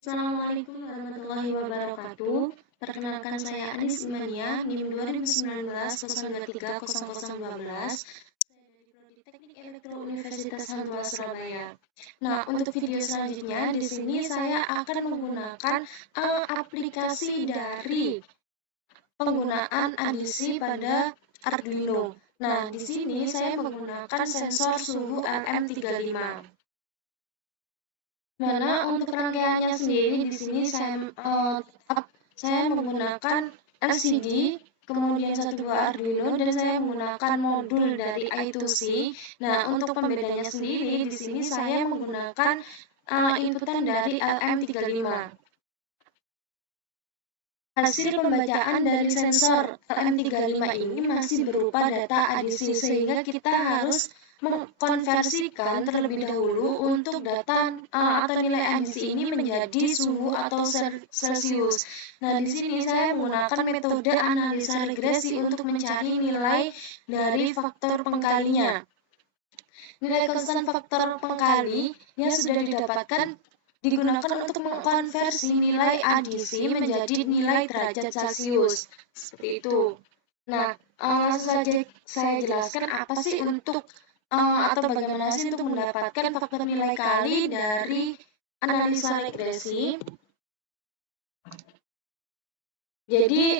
Assalamualaikum warahmatullahi wabarakatuh. Perkenalkan saya Anis Imania, NIM 2019 Prodi Teknik Elektro Universitas Hangtua Surabaya. Nah, untuk video selanjutnya di sini saya akan menggunakan aplikasi dari penggunaan adisi pada Arduino. Nah, di sini saya menggunakan sensor suhu LM35. Mana untuk rangkaiannya sendiri di sini saya menggunakan LCD, kemudian satu buah Arduino dan saya menggunakan modul dari I2C. Nah, untuk pembedanya sendiri di sini saya menggunakan inputan dari LM35. Hasil pembacaan dari sensor LM35 ini masih berupa data adisi sehingga kita harus mengkonversikan terlebih dahulu untuk data atau nilai adisi ini menjadi suhu atau Celsius. Nah, di sini saya menggunakan metode analisa regresi untuk mencari nilai dari faktor pengkalinya. Nilai konstan faktor pengkali yang sudah didapatkan digunakan untuk mengkonversi nilai adisi menjadi nilai derajat Celcius. Seperti itu. Nah, langsung saja saya jelaskan apa sih untuk atau bagaimana sih untuk mendapatkan faktor nilai kali dari analisa regresi. Jadi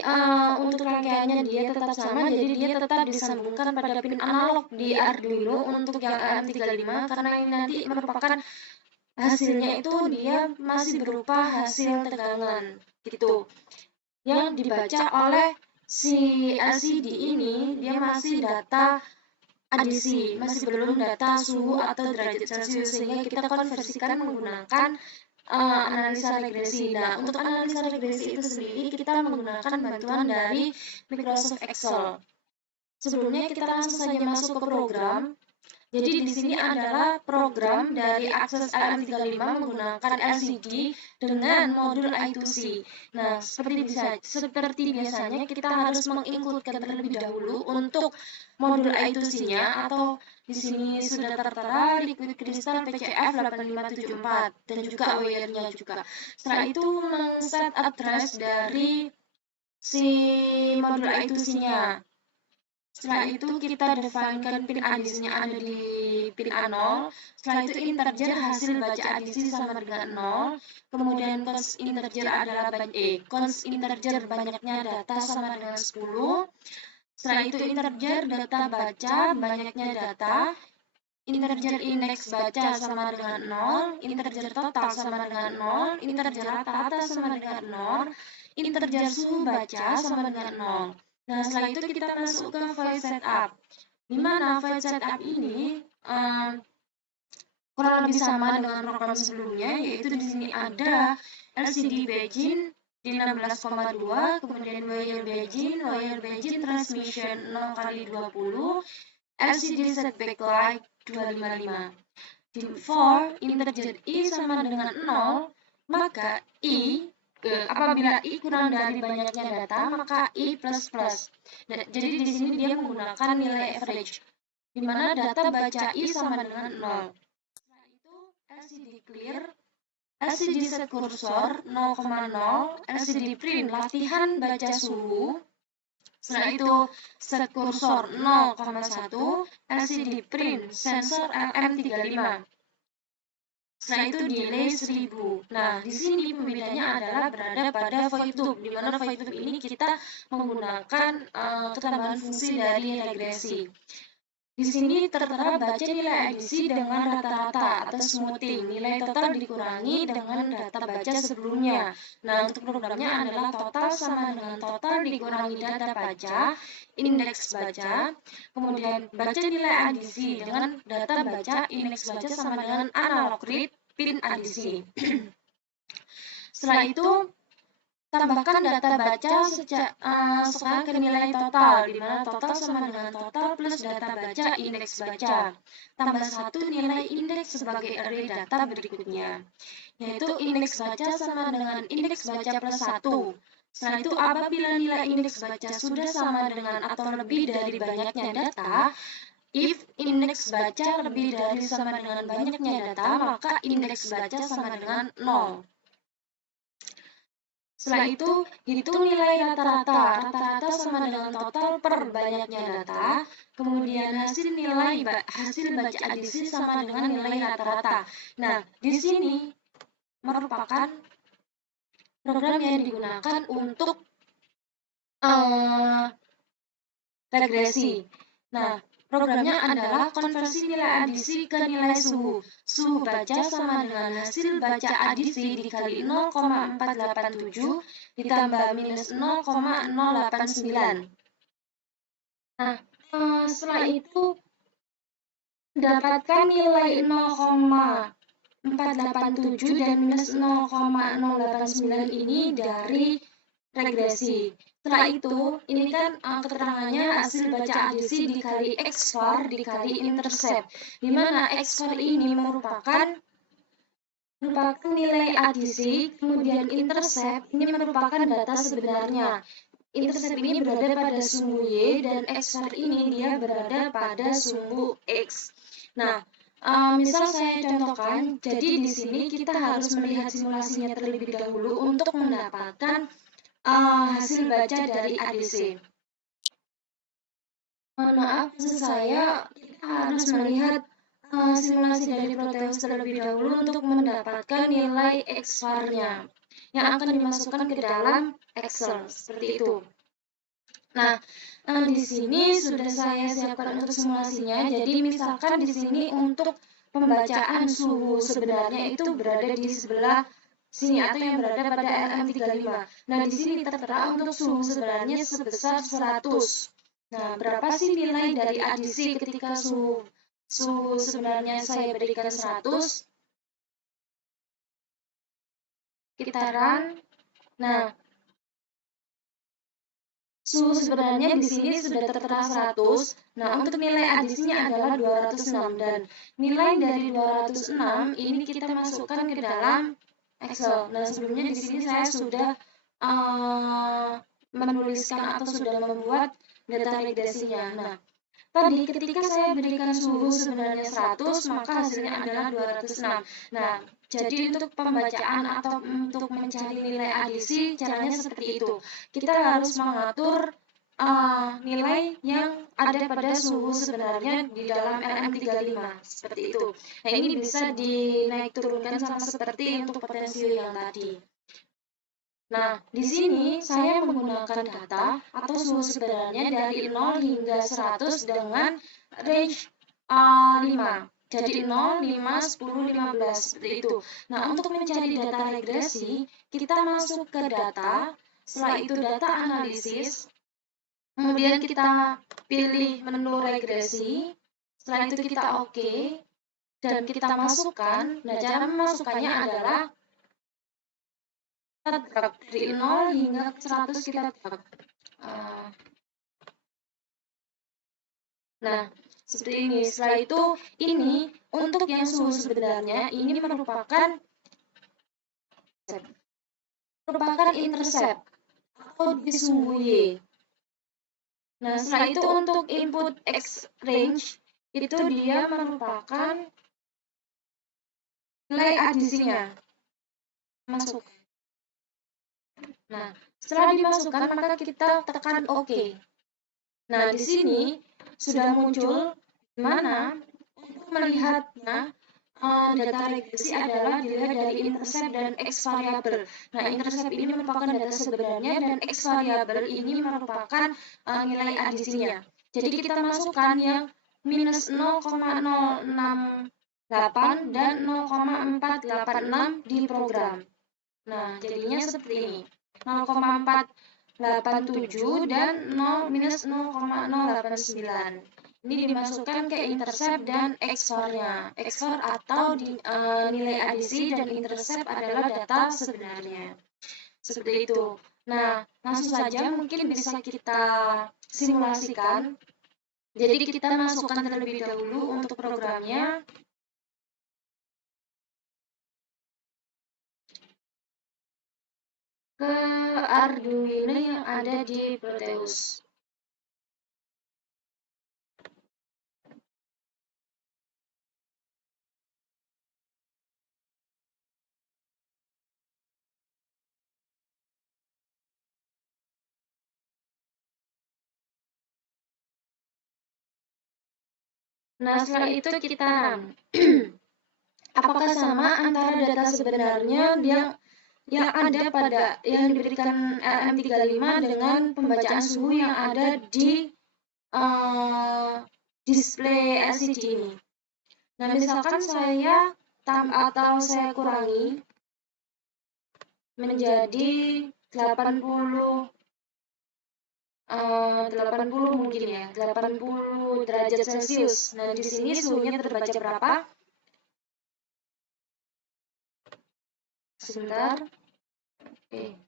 untuk rangkaiannya dia tetap sama, jadi dia tetap disambungkan pada pin analog di Arduino untuk yang LM35 karena ini nanti merupakan hasilnya itu dia masih berupa hasil tegangan gitu. Yang dibaca oleh si LCD ini dia masih data adisi, masih belum data suhu atau derajat Celcius sehingga kita konversikan menggunakan analisa regresi. Nah, untuk analisa regresi itu sendiri kita menggunakan bantuan dari Microsoft Excel. Sebelumnya kita langsung saja masuk ke program. Jadi di sini adalah program dari akses LM35 menggunakan LCD dengan modul I2C. Nah, seperti biasanya kita harus mengincludekan terlebih dahulu untuk modul I2C-nya atau di sini sudah tertera liquid crystal PCF 8574 dan juga wire-nya juga. Setelah itu men-set address dari si modul I2C-nya. Setelah itu kita definekan pin adisinya ada di pin A0. Setelah itu integer hasil baca adisi sama dengan 0. Kemudian cons integer adalah cons integer banyaknya data sama dengan 10. Setelah itu integer data baca banyaknya data. Integer indeks baca sama dengan 0. Integer total sama dengan 0. Integer rata-rata sama dengan 0. Integer suhu baca sama dengan 0. Nah, setelah itu kita masuk ke file setup. Di mana file setup ini kurang lebih sama dengan program sebelumnya, yaitu di sini ada LCD Begin di 16,2, kemudian wire begin transmission 0 kali 20, LCD setback light 255. For integer i sama dengan 0, maka i apabila i kurang dari banyaknya data, maka i plus plus. Jadi di sini dia menggunakan nilai average, di mana data baca i sama dengan 0. Setelah itu LCD clear, LCD set cursor 0,0, LCD print latihan baca suhu. Setelah itu set cursor 0,1, LCD print sensor LM35. Setelah itu delay 1000. Nah, di sini pembedanya adalah berada pada void loop, di mana void loop ini kita menggunakan ketambahan fungsi dari regresi. Di sini tertera baca nilai adisi dengan rata-rata atau smoothing. Nilai total dikurangi dengan data baca sebelumnya. Nah, untuk programnya adalah total sama dengan total dikurangi data baca, indeks baca, kemudian baca nilai adisi dengan data baca, indeks baca sama dengan analog read pin adisi. Setelah itu tambahkan data baca sekarang ke nilai total, di mana total sama dengan total plus data baca indeks baca. Tambah satu nilai indeks sebagai array data berikutnya, yaitu indeks baca sama dengan indeks baca plus 1. Setelah itu apabila nilai indeks baca sudah sama dengan atau lebih dari banyaknya data, if indeks baca lebih dari sama dengan banyaknya data, maka indeks baca sama dengan 0. Setelah itu, hitung nilai rata-rata. Rata-rata sama dengan total per banyaknya data. Kemudian hasil baca adisi sama dengan nilai rata-rata. Nah, di sini merupakan program yang digunakan untuk regresi. Nah, programnya adalah konversi nilai adisi ke nilai suhu. Suhu baca sama dengan hasil baca adisi dikali 0,487 ditambah minus 0,089. Nah, setelah itu dapatkan nilai 0,487 dan minus 0,089 ini dari regresi. Setelah itu, ini kan keterangannya hasil baca adisi dikali X-var dikali intercept, di mana X-var ini merupakan nilai adisi, kemudian intercept ini merupakan data sebenarnya. Intercept ini berada pada sumbu Y dan X-var ini dia berada pada sumbu X. Nah, misal saya contohkan, jadi di sini kita harus melihat simulasinya terlebih dahulu untuk mendapatkan hasil baca dari ADC. Mohon maaf, maksud saya kita harus melihat simulasi dari Proteus terlebih dahulu untuk mendapatkan nilai X-var-nya yang akan dimasukkan ke dalam Excel seperti itu. Nah, di sini sudah saya siapkan untuk simulasinya. Jadi misalkan di sini untuk pembacaan suhu sebenarnya itu berada di sebelah sini atau yang berada pada LM35. Nah, di sini tertera untuk suhu sebenarnya sebesar 100. Nah, berapa sih nilai dari adisi ketika suhu sebenarnya saya berikan 100? Kita run. Nah, suhu sebenarnya di sini sudah tertera 100. Nah, untuk nilai adisinya adalah 206 dan nilai dari 206 ini kita masukkan ke dalam Excel. Nah, sebelumnya di sini saya sudah menuliskan atau sudah membuat data regresinya. Nah, tadi ketika saya berikan suhu sebenarnya 100, maka hasilnya adalah 206. Nah, jadi untuk pembacaan atau untuk mencari nilai adisi, caranya seperti itu. Kita harus mengatur nilai yang ada pada suhu sebenarnya di dalam LM35, seperti itu. Nah, ini bisa dinaik turunkan sama seperti untuk potensio yang tadi. Nah, di sini saya menggunakan data atau suhu sebenarnya dari 0 hingga 100 dengan range 5. Jadi 0, 5, 10, 15, seperti itu. Nah, untuk mencari data regresi, kita masuk ke data, setelah itu data analisis, kemudian kita pilih menu regresi, setelah itu kita oke, dan kita masukkan. Nah, cara memasukkannya adalah kita drag dari 0 hingga 100 kita drag. Nah, seperti ini. Setelah itu, ini untuk yang suhu sebenarnya, ini merupakan intercept atau di sumbu Y. Nah, setelah itu untuk input X range, itu dia merupakan nilai adisinya. Masuk. Nah, setelah dimasukkan, maka kita tekan OK. Nah, di sini sudah muncul di mana untuk melihatnya data regresi adalah dilihat dari intercept dan X variabel. Nah, intercept ini merupakan data sebenarnya dan X variabel ini merupakan nilai adisinya. Jadi kita masukkan yang minus 0,068 dan 0,486 di program. Nah, jadinya seperti ini. 0,487 dan minus 0,089. Ini dimasukkan ke intercept dan XOR-nya. XOR atau nilai adisi dan intercept adalah data sebenarnya. Seperti itu. Nah, langsung saja mungkin bisa kita simulasikan. Jadi kita masukkan terlebih dahulu untuk programnya. Ke Arduino yang ada di Proteus. Nah, setelah itu kita run. Apakah sama antara data sebenarnya yang ada pada yang diberikan LM35 dengan pembacaan suhu yang ada di display LCD ini. Nah, misalkan saya saya kurangi menjadi 80 mungkin ya, 80 derajat Celcius. Nah, di sini suhunya terbaca berapa? Sebentar. Oke.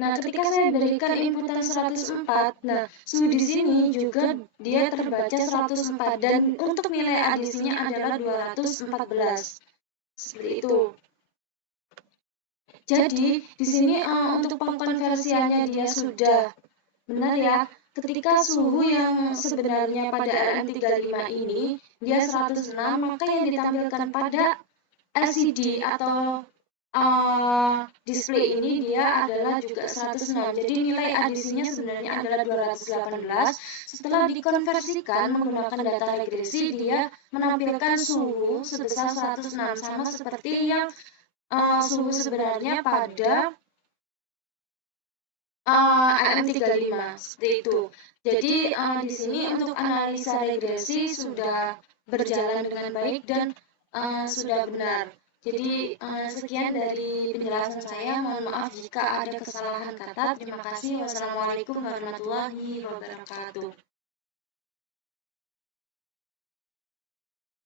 Nah, ketika saya berikan inputan 104, nah, suhu di sini juga dia terbaca 104 dan untuk nilai adisinya adalah 214. Seperti itu. Jadi, di sini untuk pengkonversiannya dia sudah benar ya. Ketika suhu yang sebenarnya pada LM35 ini dia 106, maka yang ditampilkan pada LCD atau display ini dia adalah juga 106. Jadi nilai adisinya sebenarnya adalah 218. Setelah dikonversikan menggunakan data regresi, dia menampilkan suhu sebesar 106 sama seperti yang suhu sebenarnya pada LM35 seperti itu. Jadi di sini untuk analisa regresi sudah berjalan dengan baik dan sudah benar. Jadi sekian dari penjelasan saya. Mohon maaf jika ada kesalahan kata. Terima kasih. Wassalamualaikum warahmatullahi wabarakatuh.